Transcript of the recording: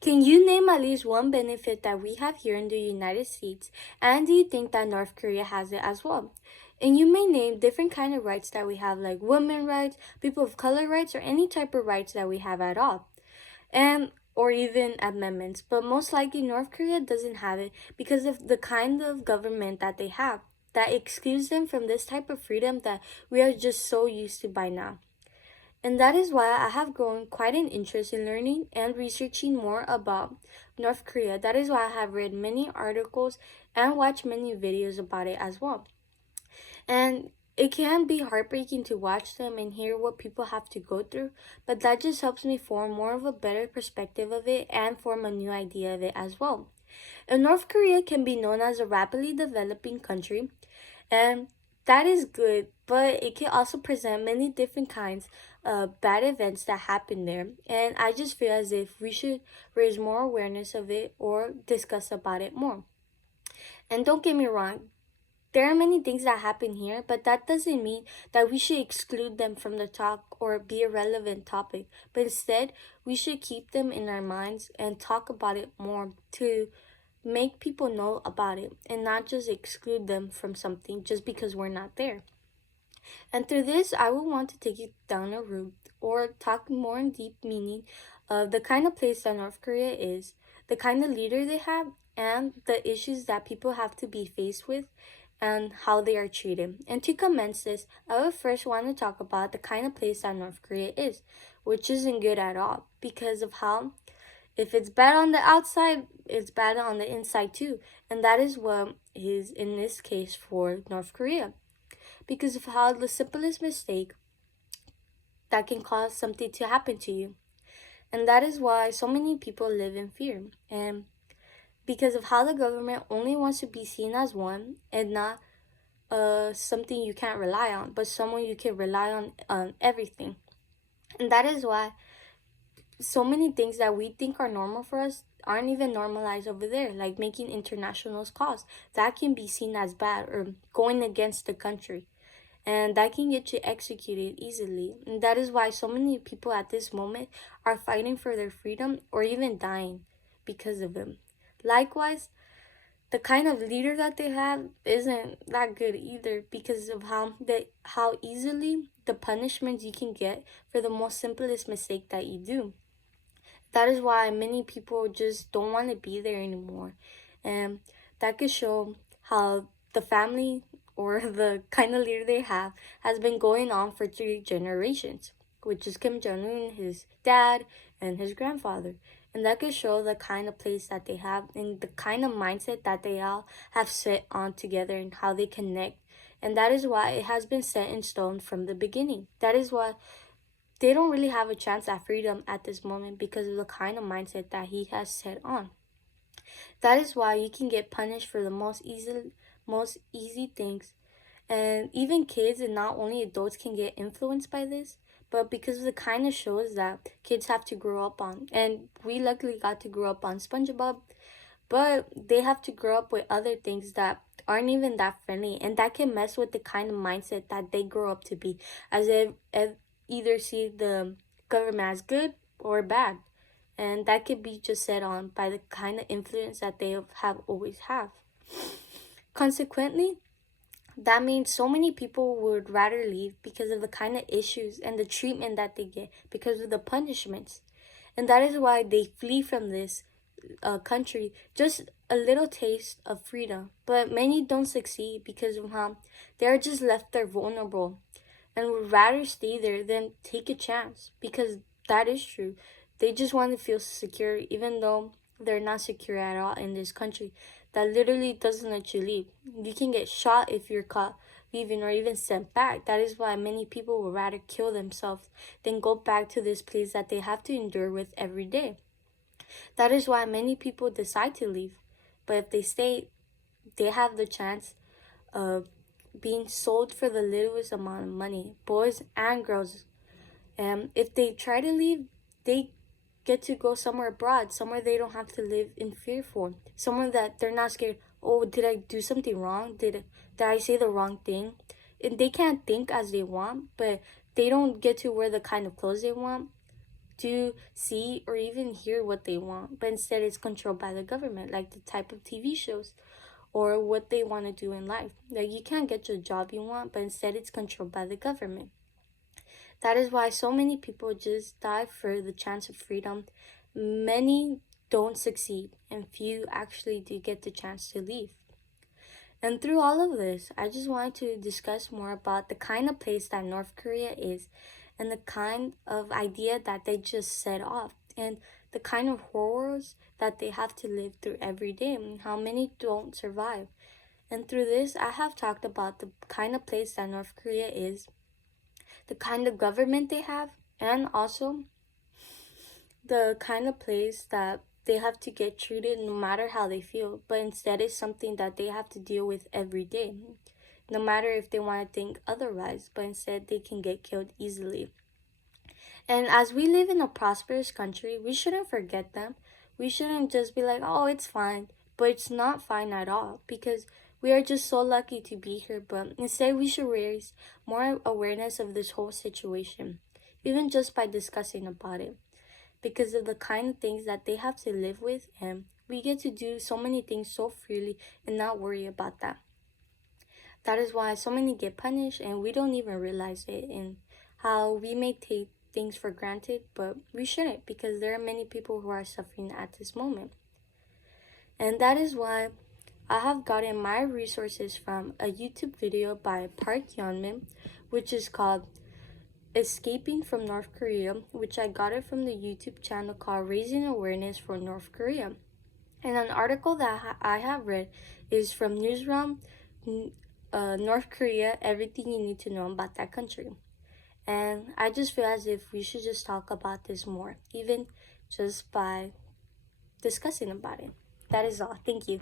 Can you name at least one benefit that we have here in the United States? And do you think that North Korea has it as well? And you may name different kind of rights that we have, like women rights, people of color rights, or any type of rights that we have at all. And or even amendments. But most likely North Korea doesn't have it because of the kind of government that they have that excludes them from this type of freedom that we are just so used to by now. And that is why I have grown quite an interest in learning and researching more about North Korea. That is why I have read many articles and watched many videos about it as well. And it can be heartbreaking to watch them and hear what people have to go through, but that just helps me form more of a better perspective of it and form a new idea of it as well. And North Korea can be known as a rapidly developing country, and that is good, but it can also present many different kinds of bad events that happen there. And I just feel as if we should raise more awareness of it or discuss about it more. And don't get me wrong, there are many things that happen here, but that doesn't mean that we should exclude them from the talk or be a relevant topic. But instead, we should keep them in our minds and talk about it more to make people know about it and not just exclude them from something just because we're not there. And through this, I will want to take you down a route or talk more in deep meaning of the kind of place that North Korea is, the kind of leader they have, and the issues that people have to be faced with and how they are treated. And to commence this, I would first want to talk about the kind of place that North Korea is, which isn't good at all because of how if it's bad on the outside, it's bad on the inside too. And that is what is in this case for North Korea. Because of how the simplest mistake that can cause something to happen to you. And that is why so many people live in fear. And because of how the government only wants to be seen as one and not something you can't rely on, but someone you can rely on everything. And that is why so many things that we think are normal for us aren't even normalized over there, like making international calls. That can be seen as bad or going against the country. And that can get you executed easily. And that is why so many people at this moment are fighting for their freedom or even dying because of them. Likewise, the kind of leader that they have isn't that good either because of how easily the punishments you can get for the most simplest mistake that you do. That is why many people just don't want to be there anymore. And that could show how the family or the kind of leader they have has been going on for 3 generations, which is Kim Jong Un, his dad, and his grandfather. And that could show the kind of place that they have and the kind of mindset that they all have set on together and how they connect. And that is why it has been set in stone from the beginning. That is why they don't really have a chance at freedom at this moment because of the kind of mindset that he has set on. That is why you can get punished for the most easy things. And even kids and not only adults can get influenced by this, but because of the kind of shows that kids have to grow up on. And we luckily got to grow up on SpongeBob, but they have to grow up with other things that aren't even that friendly, and that can mess with the kind of mindset that they grow up to be, as if either see the government as good or bad. And that could be just set on by the kind of influence that they have always have. Consequently, that means so many people would rather leave because of the kind of issues and the treatment that they get because of the punishments. And that is why they flee from this country, just a little taste of freedom. But many don't succeed because of how they're just left there vulnerable and would rather stay there than take a chance because that is true. They just want to feel secure even though they're not secure at all in this country that literally doesn't let you leave. You can get shot if you're caught leaving or even sent back. That is why many people would rather kill themselves than go back to this place that they have to endure with every day. That is why many people decide to leave. But if they stay, they have the chance of being sold for the littlest amount of money, boys and girls. And if they try to leave, they get to go somewhere abroad, somewhere they don't have to live in fear for, somewhere that they're not scared. Oh, did I do something wrong? Did I say the wrong thing? And they can't think as they want, but they don't get to wear the kind of clothes they want. do, see, or even hear what they want, but instead it's controlled by the government, like the type of TV shows or what they want to do in life. Like you can't get your job you want, but instead it's controlled by the government. That is why so many people just die for the chance of freedom. Many don't succeed, and few actually do get the chance to leave. And through all of this, I just wanted to discuss more about the kind of place that North Korea is and the kind of idea that they just set off and the kind of horrors that they have to live through every day and how many don't survive. And through this, I have talked about the kind of place that North Korea is, the kind of government they have, and also the kind of place that they have to get treated no matter how they feel, but instead it's something that they have to deal with every day, no matter if they want to think otherwise, but instead they can get killed easily. And as we live in a prosperous country, we shouldn't forget them. We shouldn't just be like, oh, it's fine, but it's not fine at all because we are just so lucky to be here. But instead, we should raise more awareness of this whole situation, even just by discussing about it, because of the kind of things that they have to live with, and we get to do so many things so freely and not worry about that. That is why so many get punished and we don't even realize it, and how we may take things for granted, but we shouldn't because there are many people who are suffering at this moment. And that is why I have gotten my resources from a YouTube video by Park Yeonmin, which is called Escaping from North Korea, which I got it from the YouTube channel called Raising Awareness for North Korea. And an article that I have read is from Newsroom, North Korea, everything you need to know about that country. And I just feel as if we should just talk about this more, even just by discussing about it. That is all. Thank you.